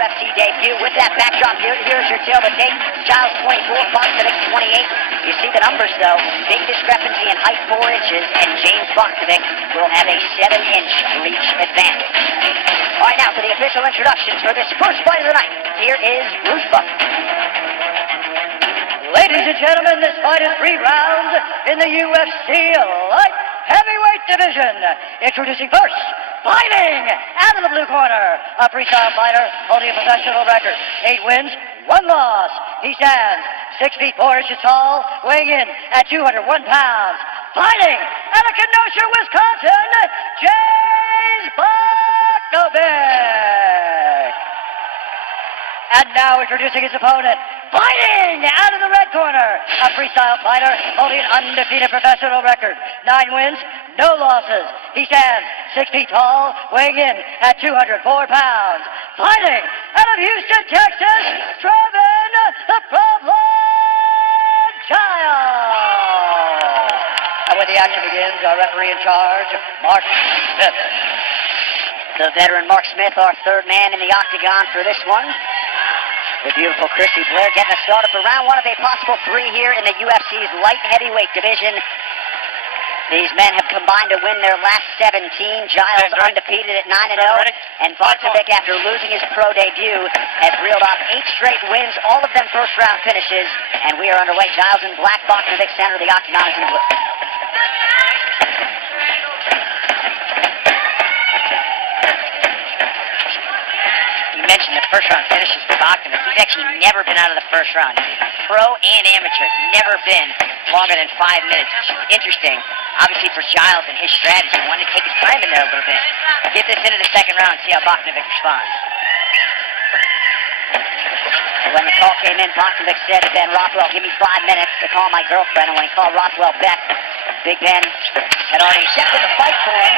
UFC debut. With that backdrop, here's your tale of the tape. Giles 24, Bochnovic 28. You see the numbers, though. Big discrepancy in height, 4 inches, and James Bochnovic will have a 7-inch reach advantage. All right, now for the official introductions for this first fight of the night. Here is Bruce Buck. Ladies and gentlemen, this fight is 3 rounds in the UFC light heavyweight division. Introducing first, fighting out of the blue corner, a freestyle fighter holding a professional record. 8 wins, 1 loss. He stands 6 feet 4 inches tall, weighing in at 201 pounds. Fighting out of Kenosha, Wisconsin, James Bochnovic. And now introducing his opponent, fighting out of the red corner, a freestyle fighter holding an undefeated professional record. 9 wins, no losses. He stands 6 feet tall, weighing in at 204 pounds. Fighting out of Houston, Texas, Trevin the Problem Giles. And when the action begins, our referee in charge, Mark Smith. The veteran Mark Smith, our third man in the octagon for this one. The beautiful Chrissy Blair getting us started for round 1 of a possible 3 here in the UFC's light heavyweight division. These men have combined to win their last 17. Giles undefeated at 9-0. And Bochnovic, after losing his pro debut, has reeled off 8 straight wins, all of them first-round finishes. And we are underway. Giles in black, Bochnovic center of the octagon is in blue. Mentioned the first round finishes for Bochnovic. He's actually never been out of the first round. Pro and amateur, never been longer than 5 minutes. Interesting, obviously for Giles and his strategy. He wanted to take his time in there a little bit. Get this into the second round and see how Bochnovic responds. When the call came in, Bochnovic said to Ben Rothwell, give me 5 minutes to call my girlfriend. And when he called Rothwell back, Big Ben had already accepted the fight for him.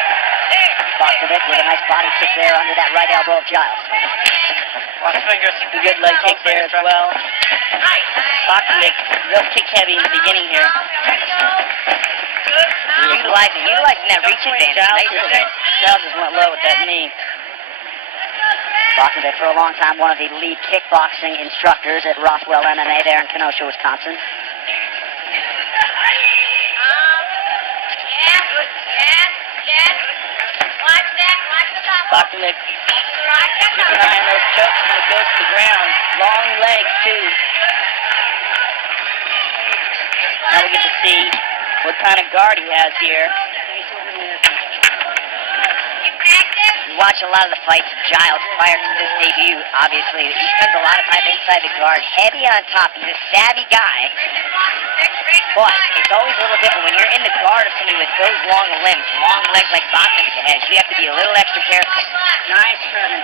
Bochnovic with a nice body kick there under that right elbow of Giles. Watch fingers. A good leg kick there as well. Bochnovic real kick heavy in the beginning here. Utilizing that reach advantage. Giles just went low with that knee. Bochnovic for a long time one of the lead kickboxing instructors at Rothwell MMA there in Kenosha, Wisconsin. Bochnovic, keep an eye on those chokes when it goes to the ground. Long legs, too. Now we get to see what kind of guard he has here. You watch a lot of the fights of Giles prior to this debut, obviously. He spends a lot of time inside the guard, heavy on top. He's a savvy guy. But it's always a little different when you're in the guard of somebody with those long limbs, long legs like Bochnovic has. You have to be a little extra careful. Nice, Trevin.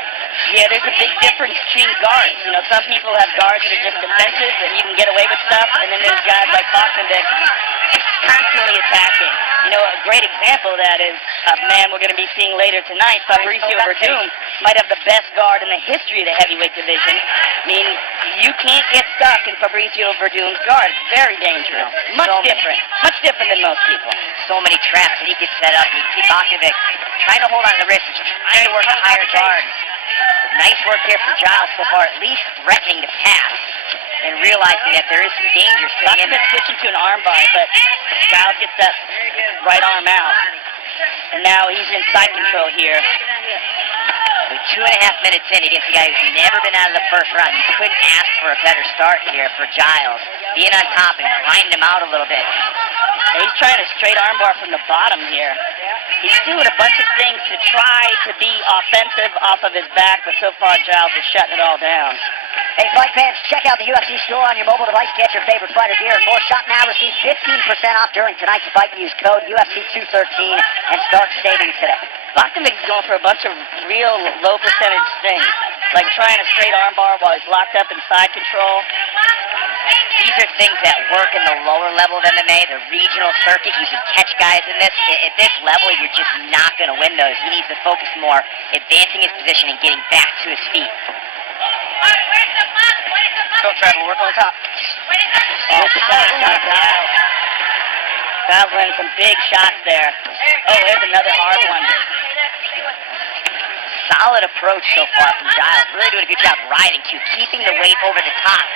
Yeah, there's a big difference between guards. You know, some people have guards that are just defensive and you can get away with stuff, and then there's guys like Bochnovic constantly attacking. You know, a great example of that is a man we're going to be seeing later tonight, Fabricio Verdum, might have the best guard in the history of the heavyweight division. I mean, you can't get stuck in Fabricio Verdum's guard. It's very dangerous. Much different than most people. So many traps that he could set up. You can see Bochnovic trying to hold on to the wrist, trying to work a higher guard. Nice work here from Giles so far, at least threatening to pass and realizing that there is some danger sitting in there. Switching to an arm bar, but Giles gets that right arm out. And now he's in side control here. With 2.5 minutes in against a guy who's never been out of the first round, you couldn't ask for a better start here for Giles. Being on top and grinding him out a little bit. He's trying a straight armbar from the bottom here. He's doing a bunch of things to try to be offensive off of his back, but so far Giles is shutting it all down. Hey, fight fans, check out the UFC store on your mobile device. Get your favorite fighter gear and more. Shop now. Receive 15% off during tonight's fight. Use code UFC213 and start saving today. Bochnovic is going for a bunch of real low percentage things, like trying a straight armbar while he's locked up in side control. These are things that work in the lower level of MMA, the regional circuit. You can catch guys in this. At this level, you're just not going to win those. He needs to focus more, advancing his position and getting back to his feet. Go, Trevin, work on top. Giles landing some big shots there. Oh, there's another hard one. solid approach so far from Giles. Really doing a good job riding, too. Keeping the weight over the top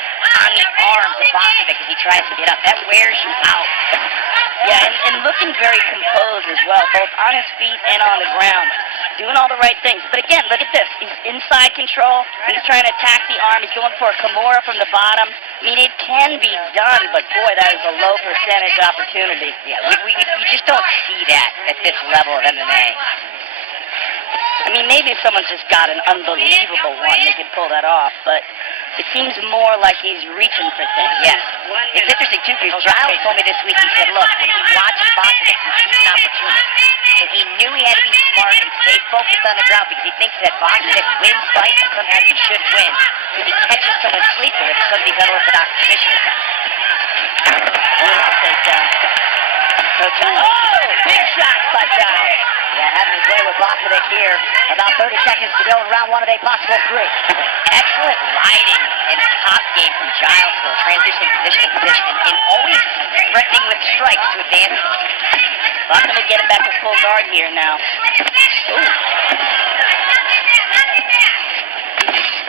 on the arms of Bochnovic as he tries to get up. That wears you out. Yeah, and looking very composed as well, both on his feet and on the ground. Doing all the right things. But again, look at this. He's inside control. He's trying to attack the arm. He's going for a Kimura from the bottom. I mean, it can be done, but boy, that is a low percentage opportunity. Yeah, we just don't see that at this level of MMA. I mean, maybe if someone's just got an unbelievable one, they could pull that off, but it seems more like he's reaching for things. Yes. It's interesting, too, because Giles told me this week, he said, look, when he watches Bochnovic, he sees an opportunity. So he knew he had to be smart and stay focused on the ground because he thinks that Bochnovic wins fights and sometimes he should win. If he catches someone sleeping, it's because of these unorthodox position attacks. Beautiful takedown. So Giles, big shots by Giles. Yeah, having his way with Bochnovic here. About 30 seconds to go in round 1 of a possible 3. Excellent riding and top game from Giles for transitioning position to position and always threatening with strikes to advance. Bochnovic getting back to full guard here now. Ooh.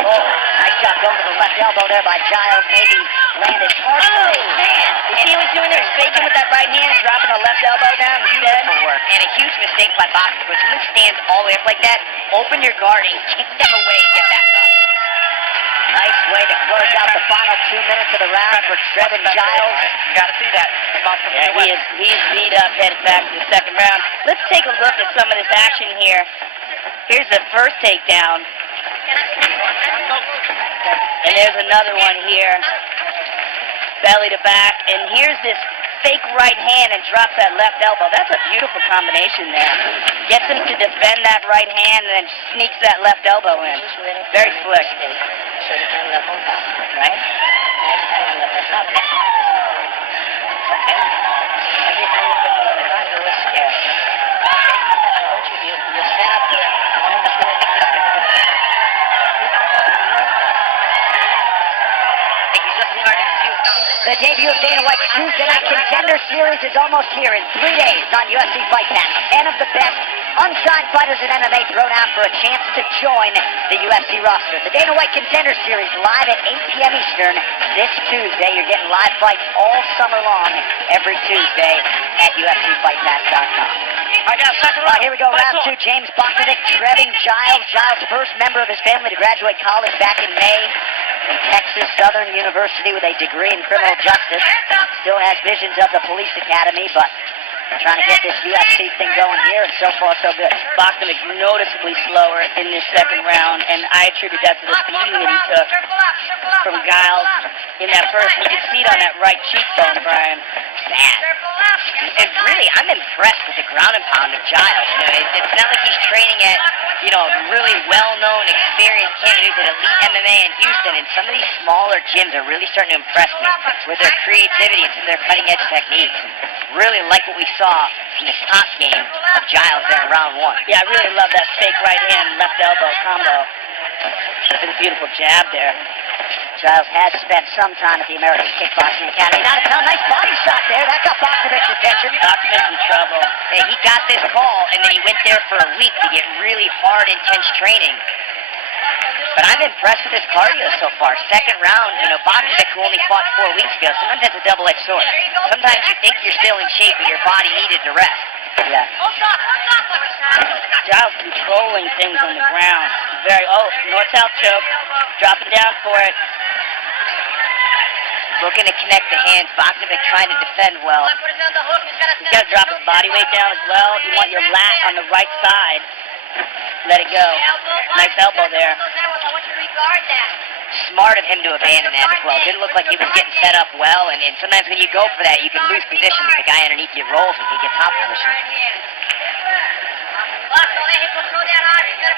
Oh, nice job going to the left elbow there by Giles. Maybe landed hard. Oh, man. You see what he's doing there? Faking with that right hand and dropping the left elbow down. Beautiful work. And a huge mistake by Bochnovic. When someone stands all the way up like that, open your guard and kick them away and get back up. Nice way to close out the final 2 minutes of the round for Trevin Giles. You gotta see that. Yeah, he is beat up headed back to the second round. Let's take a look at some of this action here. Here's the first takedown. And there's another one here. Belly to back. And here's this fake right hand and drops that left elbow. That's a beautiful combination there. Gets him to defend that right hand and then sneaks that left elbow in. Very slick. Right? The debut of Dana White's Tuesday Night Contender Series is almost here in 3 days on UFC Fight Pass. 10 of the best unsigned fighters in MMA thrown out for a chance to join the UFC roster. The Dana White Contender Series live at 8 p.m. Eastern this Tuesday. You're getting live fights all summer long every Tuesday at UFCFightPass.com. Here we go, round 2. James Bochnovic, Trevin Giles. Giles, first member of his family to graduate college back in May from Texas Southern University with a degree in criminal justice. Still has visions of the police academy, but trying to get this UFC thing going here, and so far so good. Bochnovic noticeably slower in this second round, and I attribute that to the beating that he took from Giles in that first. You can see it on that right cheekbone, Brian. Bad. And really, I'm impressed with the ground and pound of Giles. You know, it's not like he's training at, you know, a really well-known, experienced camp. He's at Elite MMA in Houston, and some of these smaller gyms are really starting to impress me with their creativity and some of their cutting-edge techniques. Really like what we saw from the top game of Giles there in round 1. Yeah, I really love that fake right hand, left elbow combo. That's a beautiful jab there. Giles has spent some time at the American Kickboxing Academy. Not a ton. Nice body shot there. That got Bochnovic's attention. Bochnovic's in trouble. Hey, he got this call, and then he went there for a week to get really hard, intense training. But I'm impressed with his cardio so far. Second round, you know, Bochnovic, who only fought 4 weeks ago, sometimes that's a double-edged sword. Sometimes you think you're still in shape, but your body needed to rest. Yeah. Giles controlling things on the ground. North-south choke. Dropping down for it. Looking to connect the hands. Bochnovic trying to defend well. He's got to drop his body weight down as well. You want your lat on the right side. Let it go. Nice elbow there. Smart of him to abandon that as well. Didn't look like he was getting set up well, and sometimes when you go for that, you can lose position if the guy underneath you rolls if he gets top position.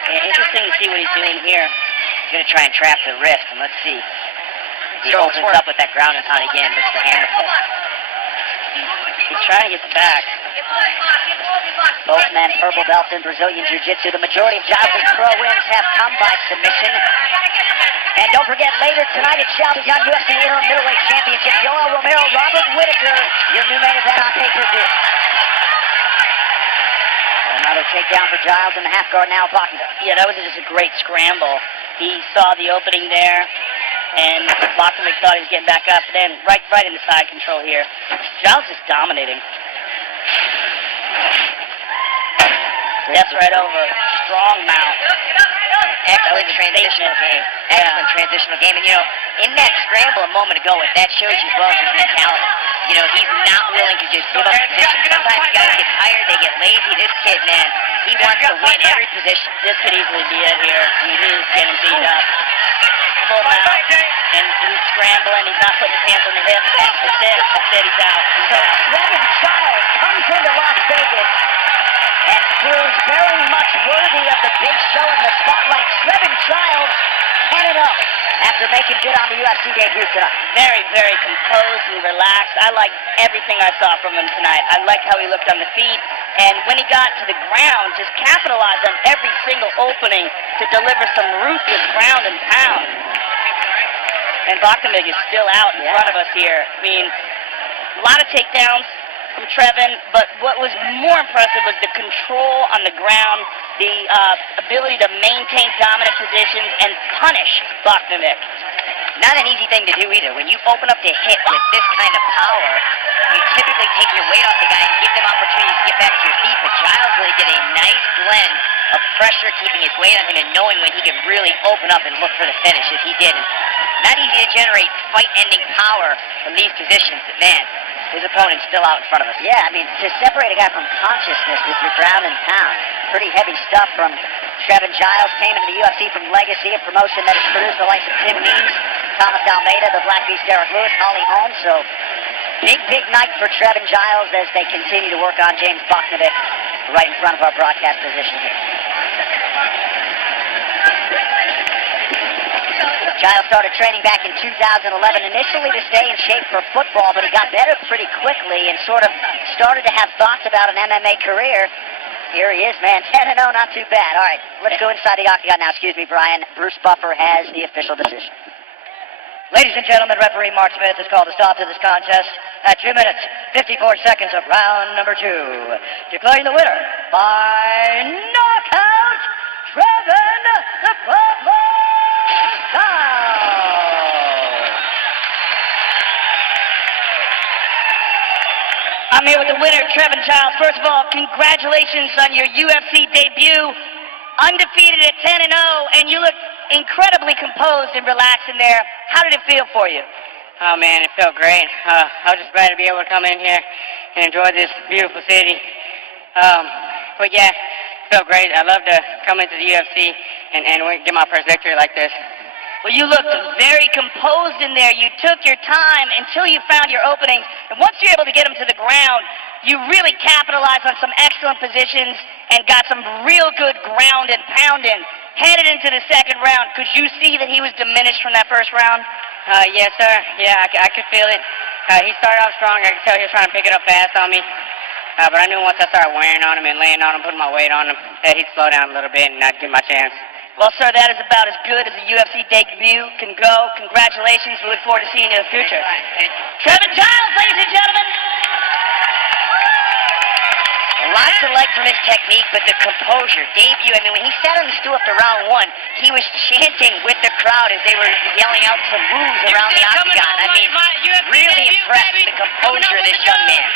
Yeah, interesting to see what he's doing here. He's going to try and trap the wrist, and let's see. He opens up with that ground and pound again, missed the hammer fist. He's trying to get back. Both men purple belts in Brazilian Jiu-Jitsu. The majority of Giles' pro wins have come by submission. And don't forget, later tonight it shall be done UFC Interim Middleweight Championship. Yoel Romero, Robert Whitaker, your new main event on pay-per-view. Another takedown for Giles in the half guard now, Bochnovic. Yeah, that was just a great scramble. He saw the opening there, and Bochnovic thought he was getting back up. Then right in the side control here. Giles is dominating. Steps right over. Strong mount. Excellent transitional game. Excellent transitional game. And, in that scramble a moment ago, that shows you as well as his mentality. He's not willing to just give up position. Sometimes guys get tired, they get lazy. This kid, man, he wants to win every position. This could easily be it here. I mean, he's getting beat up. Full mount. And he's scrambling. He's not putting his hands on the hips. That's it. He's out. So Trevin Giles comes into Las Vegas and proves very much worthy of the big show in the spotlight. Trevin Giles 10-0 after making good on the UFC debut tonight. Very, very composed and relaxed. I like everything I saw from him tonight. I like how he looked on the feet. And when he got to the ground, just capitalized on every single opening to deliver some ruthless ground and pound. And Bochnovic is still out in front of us here. I mean, a lot of takedowns from Trevin, but what was more impressive was the control on the ground, the ability to maintain dominant positions and punish Bochnovic. Not an easy thing to do either. When you open up the hip with this kind of power, you typically take your weight off the guy and give them opportunities to get back to your feet, but Giles really did a nice blend of pressure, keeping his weight on him and knowing when he could really open up and look for the finish, as he did. And not easy to generate fight-ending power from these positions, but man, his opponent's still out in front of us. Yeah, I mean, to separate a guy from consciousness with your ground and pound, pretty heavy stuff from Trevin Giles. Came into the UFC from Legacy, a promotion that has produced the likes of Tim Means, Thomas Almeida, the Black Beast Derek Lewis, Holly Holmes. So, big night for Trevin Giles as they continue to work on James Bochnovic right in front of our broadcast position here. Giles started training back in 2011, initially to stay in shape for football, but he got better pretty quickly and sort of started to have thoughts about an MMA career. Here he is, man, 10-0, not too bad. All right, let's go inside the octagon now. Excuse me, Brian. Bruce Buffer has the official decision. Ladies and gentlemen, referee Mark Smith has called a stop to this contest at 2 minutes, 54 seconds of round number 2. Declaring the winner by knockout, Trevin the Pablo Giles. I'm here with the winner, Trevin Giles. First of all, congratulations on your UFC debut. Undefeated at 10-0, and you look incredibly composed and relaxed in there. How did it feel for you? Oh man, it felt great. I was just glad to be able to come in here and enjoy this beautiful city. But yeah, it felt great. I love to come into the UFC and get my first victory like this. Well, you looked very composed in there. You took your time until you found your openings. And once you're able to get them to the ground, you really capitalized on some excellent positions and got some real good ground and pounding. Headed into the second round, could you see that he was diminished from that first round? Yes, sir. Yeah, I could feel it. He started off strong. I could tell he was trying to pick it up fast on me. But I knew once I started wearing on him and laying on him, putting my weight on him, that he'd slow down a little bit and I'd get my chance. Well, sir, that is about as good as a UFC debut can go. Congratulations. We look forward to seeing you in the future. Trevin Giles, ladies and gentlemen. A lot to like from his technique, but the composure, debut. I mean, when he sat on the stool after round 1, he was chanting with the crowd as they were yelling out some moves around the octagon. I mean, really impressed with the composure of this young man.